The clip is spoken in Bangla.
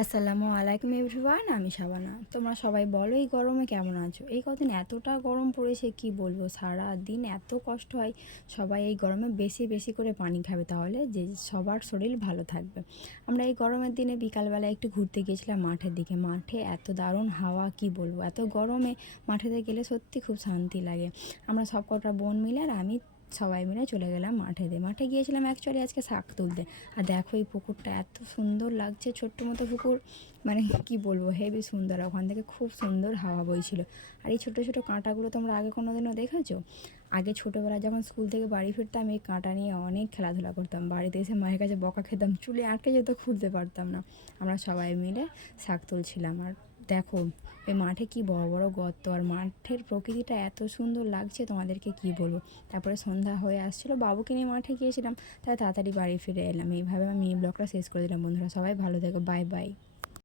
আসসালামু আলাইকুম এভরিওয়ান, আমি শাবানা। তোমরা সবাই বলো এই গরমে কেমন আছো? এই কদিন এতটা গরম পড়েছে কি বলবো, সারা দিন এত কষ্ট হয়। সবাই এই গরমে বেশি বেশি করে পানি খাবে, তাহলে যে সবার শরীর ভালো থাকবে। আমরা এই গরমের দিনে বিকালবেলা একটু ঘুরতে গিয়েছিলাম মাঠের দিকে। মাঠে এত দারুণ হাওয়া, কি বলবো, এত গরমে মাঠেতে গেলে সত্যি খুব শান্তি লাগে। আমরা সব কটা বোন মিলে আর আমি সবাই মিলে চলে গেলাম মাঠে গিয়েছিলাম অ্যাকচুয়ালি আজকে শাক তুলতে। আর দেখো এই পুকুরটা এত সুন্দর লাগছে, ছোট্ট মতো পুকুর, মানে কি বলবো, হেবি সুন্দর। ওখান থেকে খুব সুন্দর হাওয়া বইছিল। আর এই ছোটো ছোটো কাঁটাগুলো তোমরা আগে কোনো দিনও দেখেছো? আগে ছোটোবেলায় যখন স্কুল থেকে বাড়ি ফিরতাম এই কাঁটা নিয়ে অনেক খেলাধুলা করতাম। বাড়িতে এসে মায়ের কাছে বকা খেতাম, চুলে আটকে যেত, খুলতে পারতাম না। আমরা সবাই মিলে শাক তুলছিলাম। আর দেখো এই মাঠে কি বড় বড় গর্ত, আর মাঠের প্রকৃতিটা এত সুন্দর লাগছে তোমাদেরকে কি বলবো। তারপরে সন্ধ্যা হয়ে আসছিলো, বাবুকে নিয়ে মাঠে গিয়েছিলাম, তাই তাড়াতাড়ি বাড়ি ফিরে এলাম। এইভাবে আমি মিনি ব্লগটা শেষ করে দিলাম। বন্ধুরা সবাই ভালো থেকো, বাই বাই।